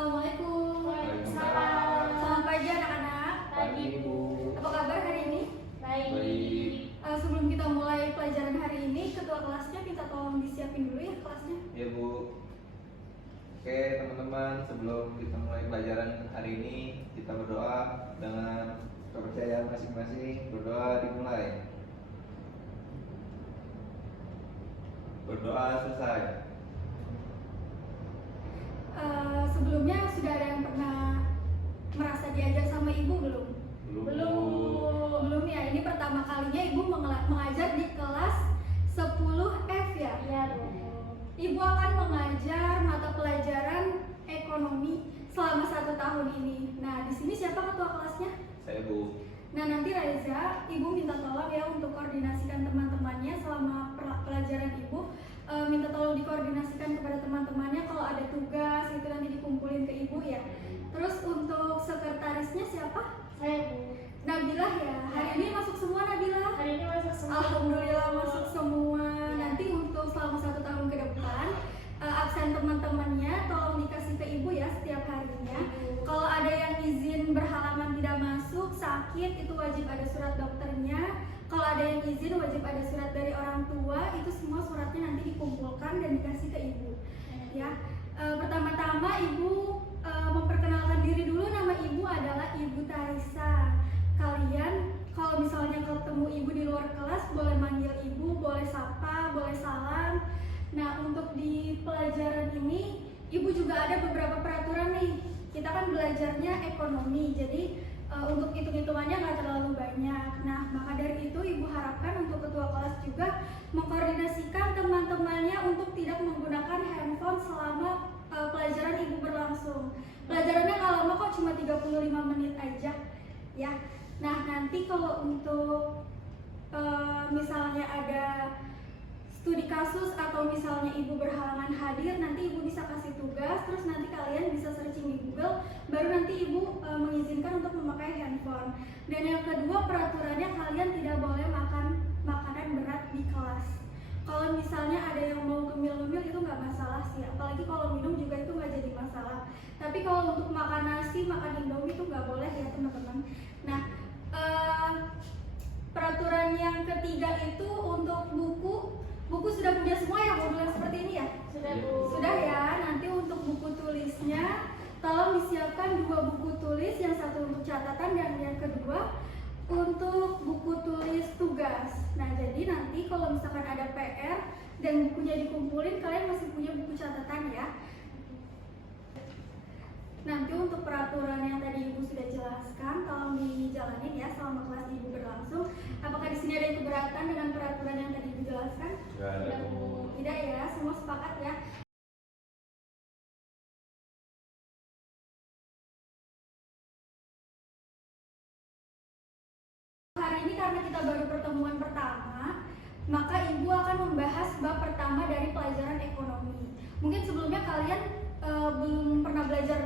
Assalamualaikum. Waalaikumsalam. Selamat pagi anak-anak. Pagi Bu. Apa kabar hari ini? Baik. Sebelum kita mulai pelajaran hari ini, ketua kelasnya minta tolong disiapin dulu ya kelasnya. Ya Bu. Oke teman-teman, sebelum kita mulai pelajaran hari ini, kita berdoa dengan kepercayaan masing-masing. Berdoa dimulai. Berdoa selesai. Sebelumnya sudah ada yang pernah merasa diajar sama ibu belum? Belum ya. Ini pertama kalinya ibu mengajar di kelas 10F ya. Iya, Bu. Ibu akan mengajar mata pelajaran ekonomi selama 1 tahun ini. Nah, di sini siapa ketua kelasnya? Saya Bu. Nah, nanti Reza, ibu minta tolong ya untuk koordinasikan teman-temannya selama pelajaran ibu. Minta tolong dikoordinasikan kepada teman-temannya kalau ada tugas itu nanti dikumpulin ke ibu ya. Terus untuk sekretarisnya siapa? Saya, Bu. Nabilah ya. Hari ini masuk semua Nabilah. Hari ini masuk semua. Alhamdulillah masuk semua. Nanti untuk selama 1 tahun ke depan absen teman-temannya tolong dikasih ke ibu ya setiap harinya. Kalau ada yang izin berhalangan tidak masuk, sakit, itu wajib ada surat dokternya. Kalau ada yang izin wajib ada surat dari orang tua. Itu semua suratnya nanti dikumpulkan dan dikasih ke ibu. Ya. Pertama-tama ibu memperkenalkan diri dulu. Nama ibu adalah Ibu Tarisa. Kalian kalau misalnya ketemu ibu di luar kelas boleh manggil ibu, boleh sapa, boleh salam. Nah, untuk di pelajaran ini ibu juga ada beberapa peraturan nih. Kita kan belajarnya ekonomi, jadi untuk hitung-hitungannya nggak terlalu banyak. Nah, maka dari itu ibu harapkan untuk ketua kelas juga mengkoordinasikan teman-temannya untuk tidak menggunakan handphone selama pelajaran ibu berlangsung. Pelajarannya nggak lama kok, cuma 35 menit aja ya. Nah, nanti kalau untuk misalnya ada studi kasus atau misalnya ibu berhalangan hadir, nanti ibu bisa kasih tugas, terus nanti kalian bisa searching di Google, baru nanti ibu mengizinkan untuk memakai handphone. Dan yang kedua, peraturannya kalian tidak boleh makan makanan berat di kelas. Kalau misalnya ada yang mau ngemil-ngemil itu nggak masalah sih, apalagi kalau minum juga itu nggak jadi masalah. Tapi kalau untuk makan nasi, makan indomie itu nggak boleh ya teman-teman. Nah, peraturan yang ketiga itu untuk buku sudah punya semua ya, modul yang seperti ini ya? Sudah, Bu. Sudah ya. Nanti untuk buku tulisnya tolong disiapkan 2 buku tulis, yang satu untuk catatan dan yang kedua untuk buku tulis tugas. Nah, jadi nanti kalau misalkan ada PR dan bukunya dikumpulin, kalian masih punya buku catatan ya. Nanti untuk peraturan yang tadi ibu sudah jelaskan, tolong dijalanin ya selama kelas ibu berlangsung. Apakah di sini ada yang keberatan dengan peraturan yang tadi ibu jelaskan? Tidak ada Bu. Tidak ya, semua sepakat ya. Hari ini karena kita baru pertemuan pertama, maka ibu akan membahas bab pertama dari pelajaran ekonomi. Mungkin sebelumnya kalian belum pernah belajar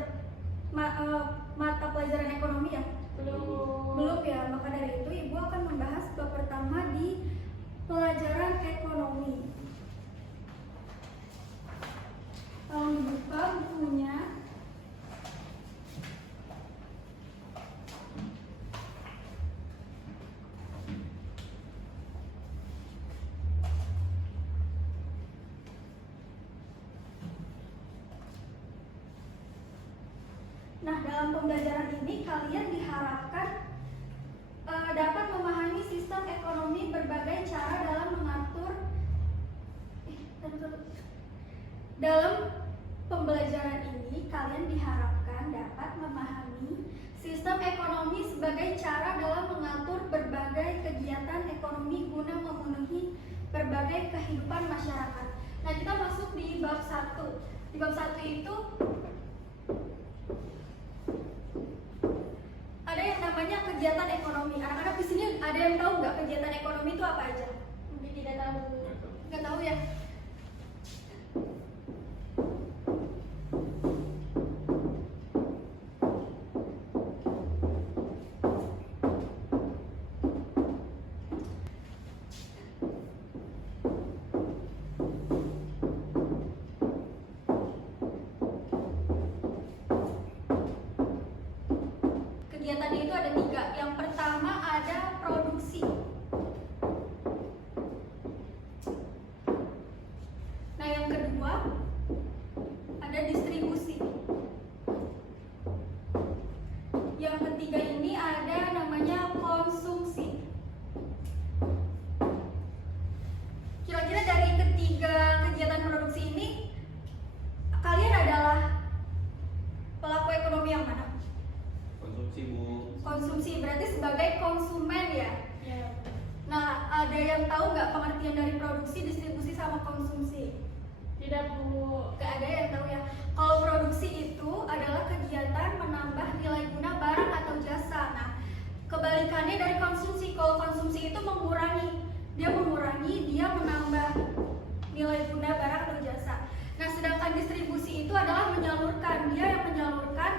mata pelajaran ekonomi ya? Belum ya, maka dari itu ibu akan membahas bab pertama di pelajaran ekonomi. Tolong dibuka bukunya. Nah, dalam pembelajaran ini kalian diharapkan dapat memahami sistem ekonomi berbagai cara dalam mengatur. Dalam pembelajaran ini kalian diharapkan dapat memahami sistem ekonomi sebagai cara dalam mengatur berbagai kegiatan ekonomi guna memenuhi berbagai kehidupan masyarakat. Nah, kita masuk di bab 1. Di bab 1 itu ada yang namanya kegiatan ekonomi. Anak-anak di sini ada yang tahu nggak kegiatan ekonomi itu apa aja? Mungkin tidak tahu. Nggak tahu ya? pengertian dari produksi, distribusi, sama konsumsi? Tidak, Bu. Gak ada yang tahu ya. Kalau produksi itu adalah kegiatan menambah nilai guna barang atau jasa. Nah, kebalikannya dari konsumsi. Kalau konsumsi itu mengurangi, dia menambah nilai guna barang atau jasa. Nah, sedangkan distribusi itu adalah menyalurkan. Dia yang menyalurkan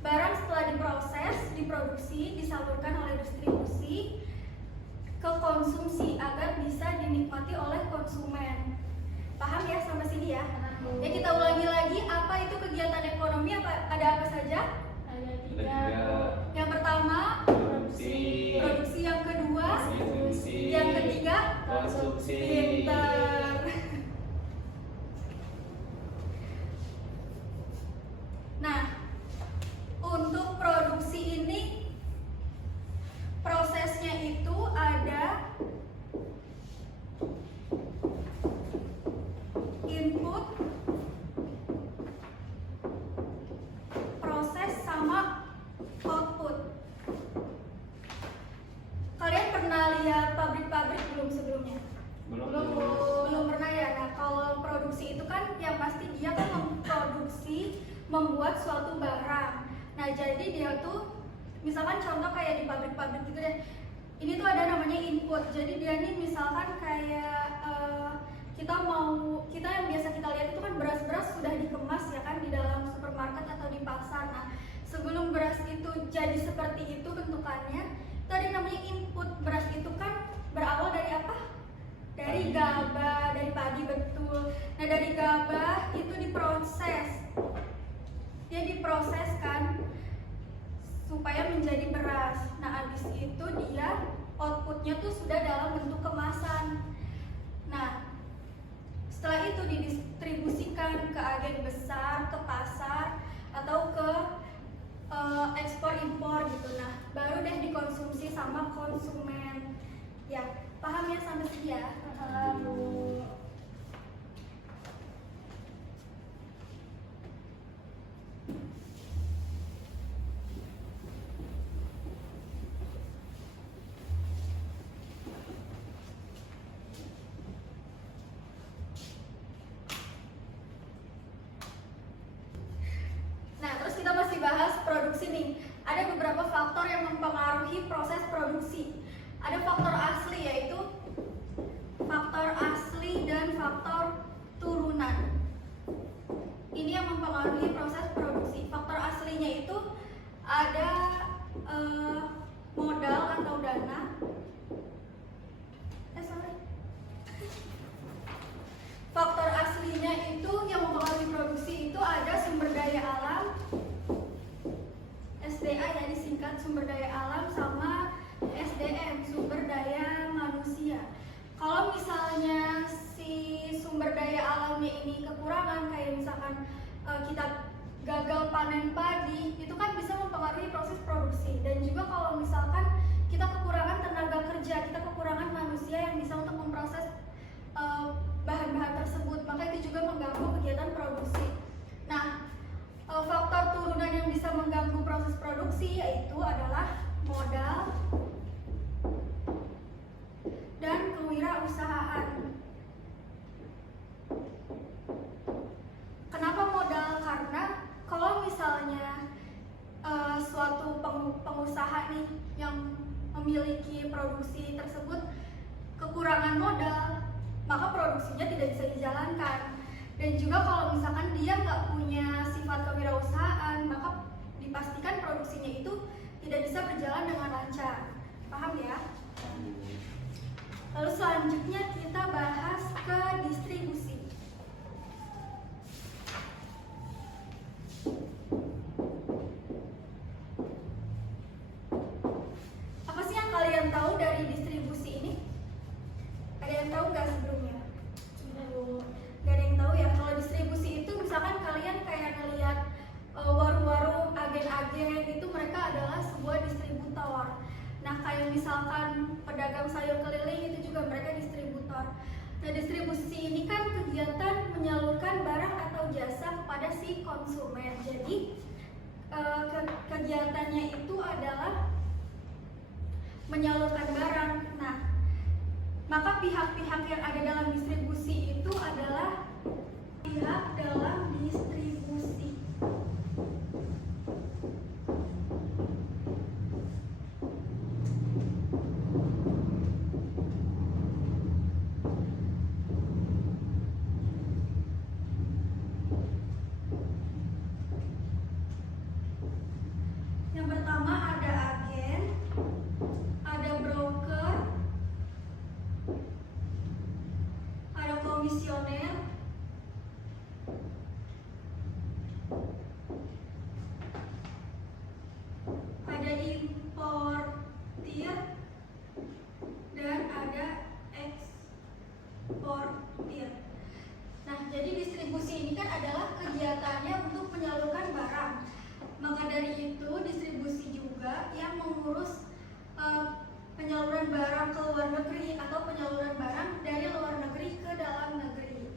barang setelah diproses, diproduksi, disalurkan oleh distribusi ke konsumsi agar bisa dinikmati oleh konsumen. Paham ya sampai sini ya? Ya, kita ulangi lagi, apa itu kegiatan ekonomi, ada apa saja? Ada Ada 3. tiga. Yang pertama, Produksi. produksi. Yang kedua, Distribusi. yang ketiga, Konsumsi. pintar. Nah, untuk produksi ini prosesnya itu ada input, proses, sama output. Kalian pernah lihat pabrik-pabrik belum sebelumnya? Belum pernah ya. Nah, kalau produksi itu kan yang pasti dia kan memproduksi, membuat suatu barang. Nah, jadi dia tuh misalkan contoh kayak di pabrik-pabrik gitu deh. Ini tuh ada namanya input. Jadi dia nih misalkan kayak kita yang biasa kita lihat itu kan beras-beras sudah dikemas ya kan di dalam supermarket atau di pasar. Nah, sebelum beras itu jadi seperti itu bentukannya, itu ada namanya input. Beras itu kan berawal dari apa? Dari gabah, dari padi, betul. Nah, dari gabah itu diproses. Dia diproseskan supaya menjadi beras. Nah, habis itu dia outputnya tuh sudah dalam bentuk kemasan. Nah, setelah itu didistribusikan ke agen besar, ke pasar, atau ke ekspor impor gitu. Nah, baru deh dikonsumsi sama konsumen. Ya, paham ya sampai sini ya? Paham, Bu. Nah, terus kita masih bahas produksi nih. Ada beberapa faktor yang mempengaruhi proses produksi. Ada faktor asli, yaitu faktor asli dan faktor turunan. Ini yang mempengaruhi proses produksi. Faktor aslinya itu ada modal atau dana. Faktor aslinya itu yang mempengaruhi produksi itu ada sumber daya alam, SDA ya disingkat, sumber daya alam, sama SDM, sumber daya manusia. Kalau misalnya si sumber daya alamnya ini kekurangan, kayak misalkan kita gagal panen padi, itu kan bisa mempengaruhi proses produksi. Dan juga kalau misalkan kita kekurangan tenaga kerja, kita kekurangan manusia yang bisa untuk memproses bahan-bahan tersebut, maka itu juga mengganggu kegiatan produksi. Nah, faktor turunan yang bisa mengganggu proses produksi yaitu adalah modal dan kewirausahaan. Kenapa modal? Karena kalau misalnya suatu pengusaha nih yang memiliki produksi tersebut kekurangan modal, maka produksinya tidak bisa dijalankan. Dan juga kalau misalkan dia nggak punya sifat kewirausahaan, maka dipastikan produksinya itu tidak bisa berjalan dengan lancar. Paham ya? Lalu selanjutnya kita bahas ke distribusi. Apa sih yang kalian tahu dari distribusi ini? Ada yang tahu nggak sebelumnya? Gak ada yang tahu ya. Kalau distribusi itu misalkan kalian kayak ngelihat warung-warung, agen-agen itu mereka adalah sebuah distributor. Nah, kayak misalkan pedagang sayur keliling itu juga mereka distributor. Nah, distribusi ini kan kegiatan menyalurkan barang atau jasa kepada si konsumen. Jadi kegiatannya itu adalah menyalurkan barang. Nah, Maka pihak-pihak yang ada dalam distribusi itu adalah pihak dalam distribusi. Yang pertama ada agen, ada broker, ada komisioner, ada importir, dan ada eksportir. Nah, jadi distribusi ini kan adalah kegiatannya untuk menyalurkan barang. Maka dari itu distribusi juga yang mengurus penyaluran barang ke luar negeri atau penyaluran barang dari luar negeri ke dalam negeri.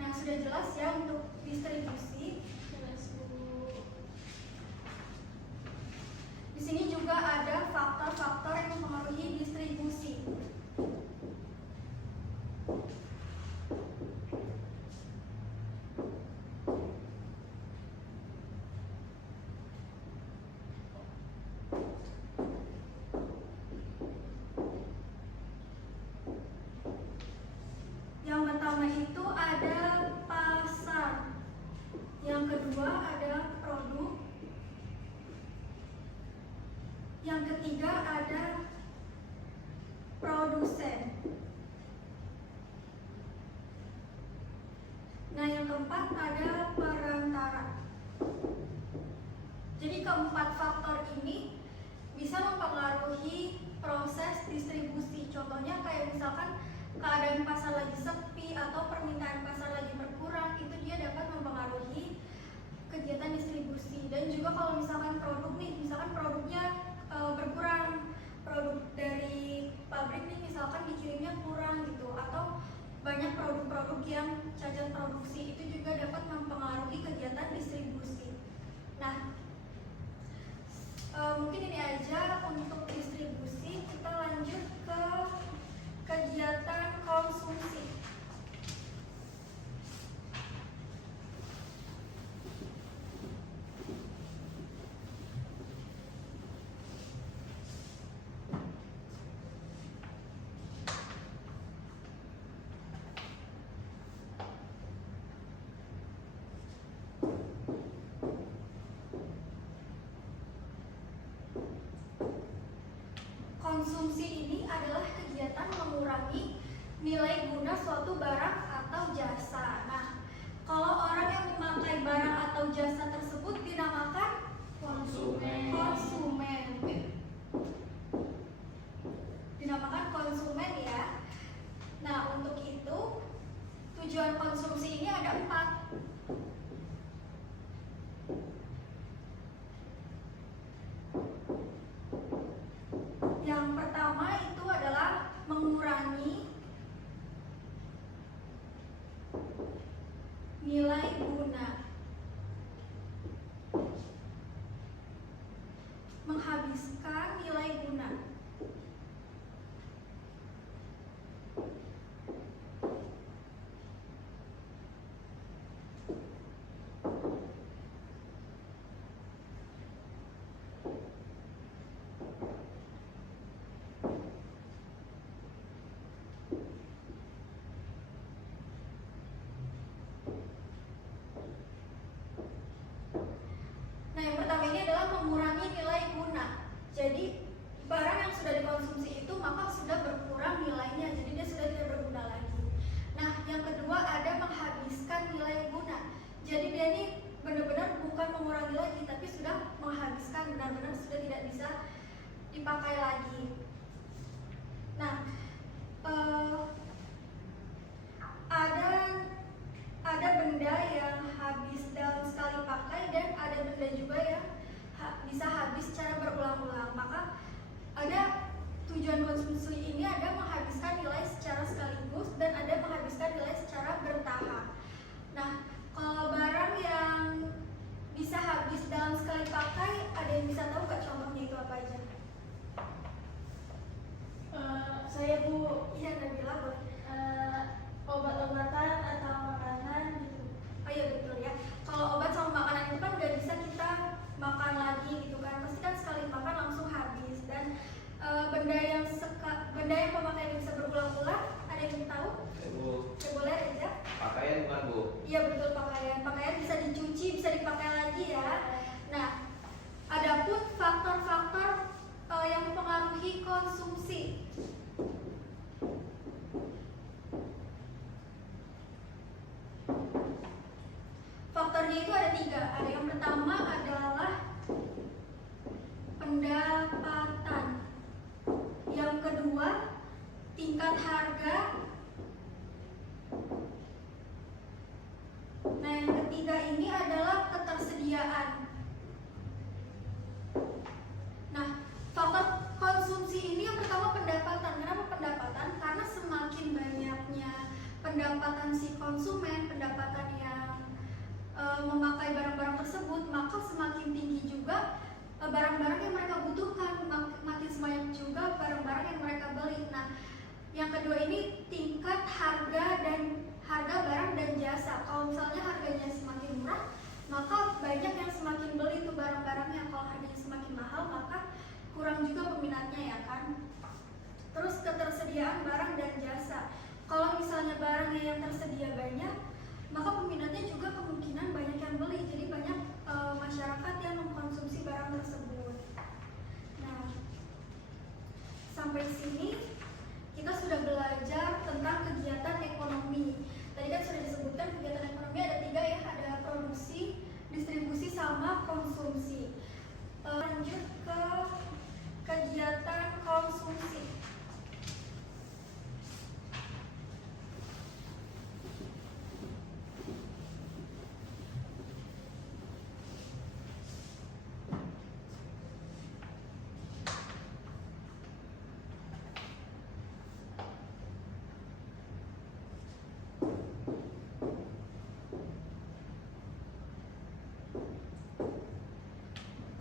Nah, sudah jelas ya untuk distribusi. Jelas, Bu. Di sini juga ada faktor-faktor yang mempengaruhi distribusi. Yang pertama itu ada pasar. Yang kedua ada produk. Yang ketiga ada produsen. Nah, yang keempat ada perantara. Jadi keempat faktor ini bisa mempengaruhi proses distribusi. Contohnya kayak misalkan keadaan pasar lagi sepi atau permintaan pasar lagi berkurang, itu dia dapat mempengaruhi kegiatan distribusi. Dan juga kalau misalkan produk nih, misalkan produknya berkurang, produk dari pabrik nih misalkan dikirimnya kurang gitu, atau banyak produk-produk yang cacat produksi, itu juga dapat mempengaruhi kegiatan distribusi. Nah, mungkin ini aja untuk distribusi. Kita lanjut ke kegiatan konsumsi. Konsumsi ini adalah kegiatan mengurangi nilai guna suatu barang atau jasa. Nah, kalau orang yang memakai barang atau jasa tersebut dinamakan Konsumen. konsumen. Dinamakan konsumen ya. Nah, untuk itu tujuan konsumsi ini ada 4. Yang pertama itu adalah mengurangi nilai guna, menghabiskan nilai guna. Iya betul, pakaian. Pakaian bisa dicuci, bisa dipakai lagi ya. Nah, adapun faktor-faktor yang mempengaruhi konsumsi. Faktornya itu ada 3. Ada yang pertama adalah pendapatan. Yang kedua, tingkat harga. Nah, yang ketiga ini adalah ketersediaan. Nah, faktor konsumsi ini yang pertama pendapatan. Kenapa pendapatan? Karena semakin banyaknya pendapatan si konsumen, pendapatan yang memakai barang-barang tersebut, maka semakin tinggi juga barang-barang yang mereka butuhkan, makin sebanyak juga barang-barang yang mereka beli. Nah, yang kedua ini tingkat harga barang dan jasa. Kalau misalnya harganya semakin murah, maka banyak yang semakin beli itu barang-barangnya. Kalau harganya semakin mahal, maka kurang juga peminatnya ya kan. Terus ketersediaan barang dan jasa. Kalau misalnya barangnya yang tersedia banyak, maka peminatnya juga kemungkinan banyak yang beli. Jadi banyak masyarakat yang mengkonsumsi barang tersebut. Nah, sampai sini kita sudah belajar tentang kegiatan ekonomi. Tadi kan sudah disebutkan kegiatan ekonomi ada 3 ya, ada produksi, distribusi, sama konsumsi. Lanjut ke kegiatan konsumsi.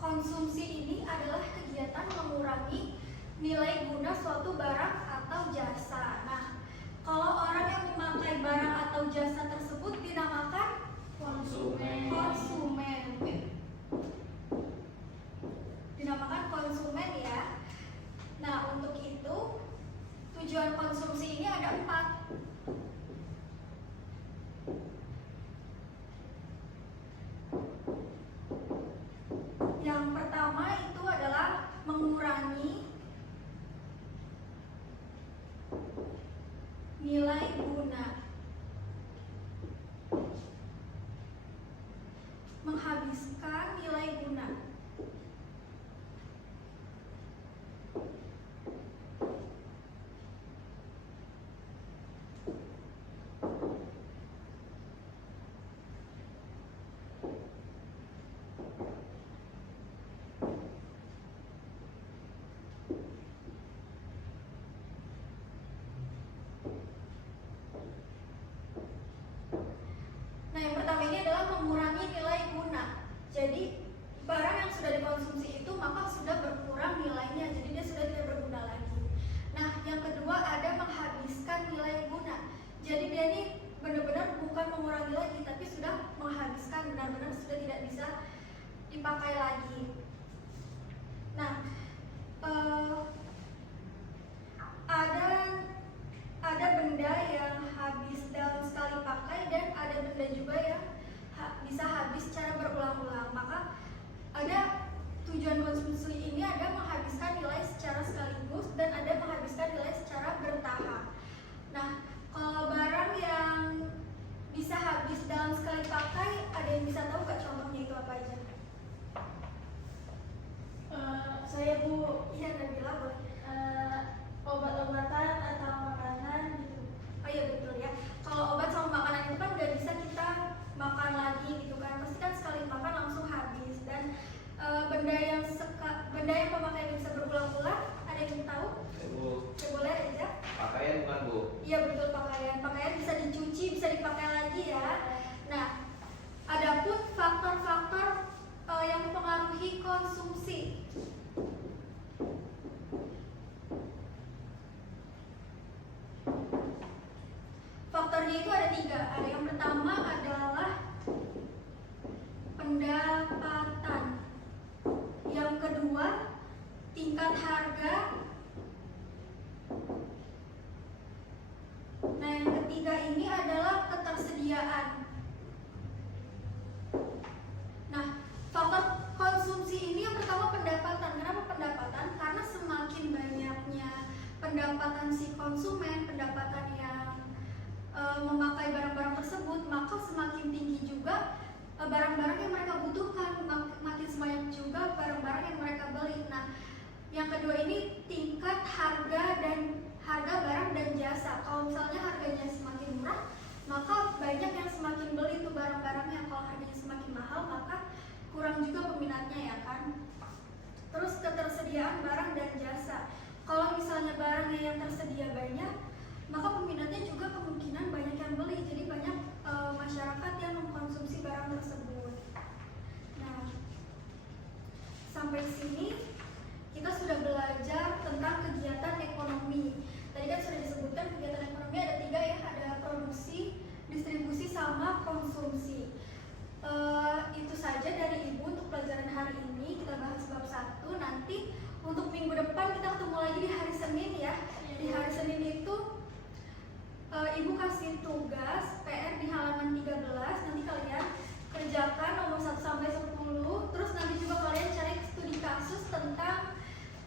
Konsumsi ini adalah kegiatan mengurangi nilai guna suatu barang atau jasa. Nah, kalau orang yang memakai barang atau jasa tersebut dinamakan konsumen. Dinamakan konsumen ya. Nah, untuk itu tujuan konsumsi ini ada 4. Yang pertama itu adalah mengurangi nilai guna, menghabiskan nilai guna. Nah, yang pertama ini adalah mengurangi nilai guna. Jadi barang yang sudah dikonsumsi itu maka sudah berkurang nilainya, jadi dia sudah tidak berguna lagi. Nah, yang kedua ada menghabiskan nilai guna. Jadi dia ini benar-benar bukan mengurangi lagi, tapi sudah menghabiskan, benar-benar sudah tidak bisa dipakai lagi. Nah, ada benda yang habis dalam sekali pakai dan ada benda juga yang bisa habis secara berulang-ulang. Maka ada tujuan konsumsi ini ada menghabiskan nilai secara sekaligus dan ada menghabiskan nilai secara bertahap. Nah, kalau barang yang bisa habis dalam sekali pakai, ada yang bisa tahu nggak contohnya itu apa aja? Saya Bu, Iya, Nabila boleh. Obat-obatan atau makanan gitu. Oh iya betul ya. Kalau obat sama makanan itu kan nggak bisa kita makan lagi gitu kan. Pasti kan sekali makan langsung habis. Dan benda yang pemakaiannya bisa berulang-ulang, ada yang tahu? Bu, Ya boleh aja. pakaian bukan Bu? Iya betul, pakaian. Pakaian bisa dicuci, bisa dipakai lagi ya. Nah, adapun faktor-faktor yang mempengaruhi konsumsi. Faktornya itu ada 3. Ada yang pertama adalah pendapatan. Yang kedua, tingkat harga. Nah, yang ketiga ini adalah ketersediaan. memakai barang-barang tersebut, maka semakin tinggi juga barang-barang yang mereka butuhkan, makin sebanyak juga barang-barang yang mereka beli. Nah, yang kedua ini tingkat harga barang dan jasa. Kalau misalnya harganya semakin murah, maka banyak yang semakin beli itu barang-barangnya. Kalau harganya semakin mahal, maka kurang juga peminatnya, ya kan? Terus ketersediaan barang dan jasa. Kalau misalnya barangnya yang tersedia banyak, maka peminatnya juga kemungkinan banyak yang beli. Jadi banyak masyarakat yang mengkonsumsi barang tersebut. Nah, sampai sini kita sudah belajar tentang kegiatan ekonomi. Tadi kan sudah disebutkan kegiatan ekonomi ada 3 ya, ada produksi, distribusi, sama konsumsi. Itu saja dari Ibu untuk pelajaran hari ini. Kita bahas bab 1. Nanti untuk minggu depan kita ketemu lagi di hari Senin ya. Di hari Senin itu Ibu kasih tugas PR di halaman 13. Nanti kalian kerjakan nomor 1 sampai 10. Terus nanti juga kalian cari studi kasus tentang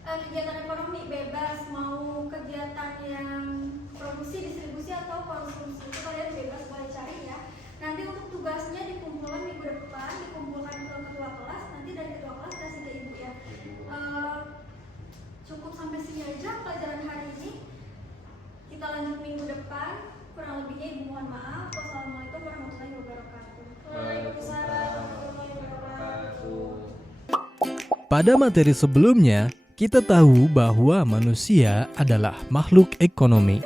kegiatan ekonomi, bebas mau kegiatan yang produksi, distribusi atau konsumsi. Itu kalian bebas boleh cari ya. Nanti untuk tugasnya dikumpulkan minggu depan, dikumpulkan ke ketua kelas. Nanti dari ketua kelas kasih ke Ibu ya. Cukup sampai sini aja pelajaran hari ini. Kita lanjut minggu depan. Kurang lebihnya Ibu mohon maaf. Wassalamualaikum warahmatullahi wabarakatuh. Waalaikumsalam warahmatullahi wabarakatuh. Pada materi sebelumnya, kita tahu bahwa manusia adalah makhluk ekonomi.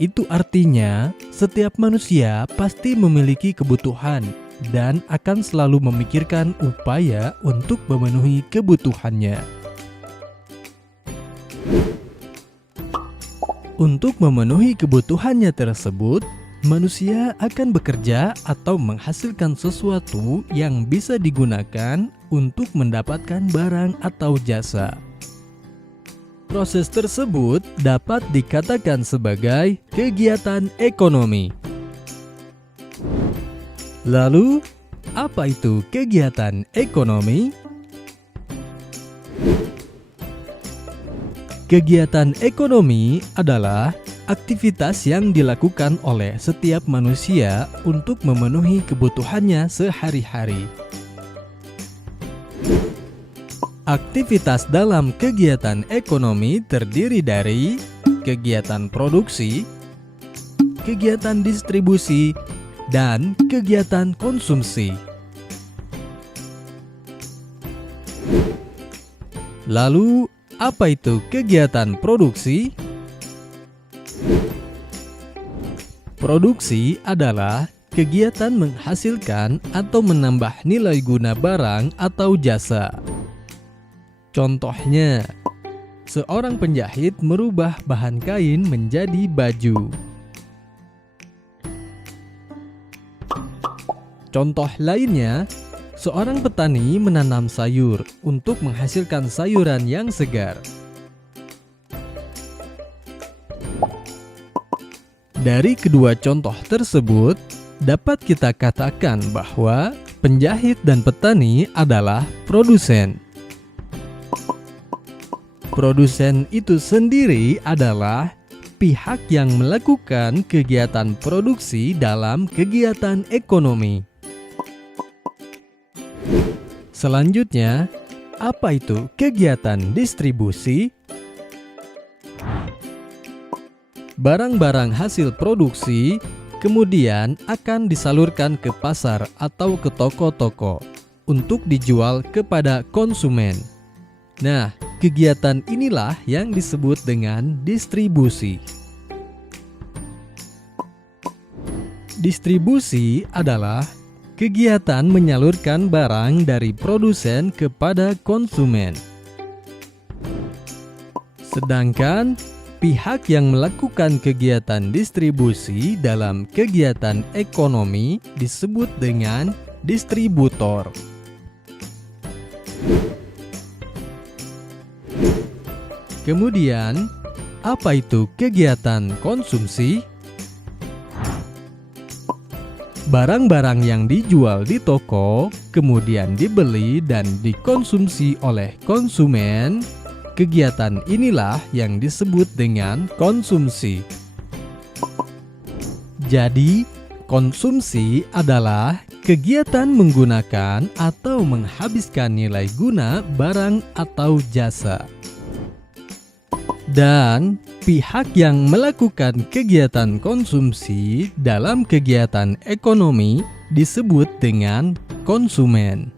Itu artinya, setiap manusia pasti memiliki kebutuhan dan akan selalu memikirkan upaya untuk memenuhi kebutuhannya. Untuk memenuhi kebutuhannya tersebut, manusia akan bekerja atau menghasilkan sesuatu yang bisa digunakan untuk mendapatkan barang atau jasa. Proses tersebut dapat dikatakan sebagai kegiatan ekonomi. Lalu, apa itu kegiatan ekonomi? Kegiatan ekonomi adalah aktivitas yang dilakukan oleh setiap manusia untuk memenuhi kebutuhannya sehari-hari. Aktivitas dalam kegiatan ekonomi terdiri dari kegiatan produksi, kegiatan distribusi, dan kegiatan konsumsi. Lalu, apa itu kegiatan produksi? Produksi adalah kegiatan menghasilkan atau menambah nilai guna barang atau jasa. Contohnya, seorang penjahit merubah bahan kain menjadi baju. Contoh lainnya, seorang petani menanam sayur untuk menghasilkan sayuran yang segar. Dari kedua contoh tersebut, dapat kita katakan bahwa penjahit dan petani adalah produsen. Produsen itu sendiri adalah pihak yang melakukan kegiatan produksi dalam kegiatan ekonomi. Selanjutnya, apa itu kegiatan distribusi? Barang-barang hasil produksi kemudian akan disalurkan ke pasar atau ke toko-toko untuk dijual kepada konsumen. Nah, kegiatan inilah yang disebut dengan distribusi. Distribusi adalah kegiatan menyalurkan barang dari produsen kepada konsumen. Sedangkan pihak yang melakukan kegiatan distribusi dalam kegiatan ekonomi disebut dengan distributor. Kemudian, apa itu kegiatan konsumsi? Barang-barang yang dijual di toko, kemudian dibeli dan dikonsumsi oleh konsumen. Kegiatan inilah yang disebut dengan konsumsi. Jadi, Konsumsi adalah kegiatan menggunakan atau menghabiskan nilai guna barang atau jasa. Dan pihak yang melakukan kegiatan konsumsi dalam kegiatan ekonomi disebut dengan konsumen.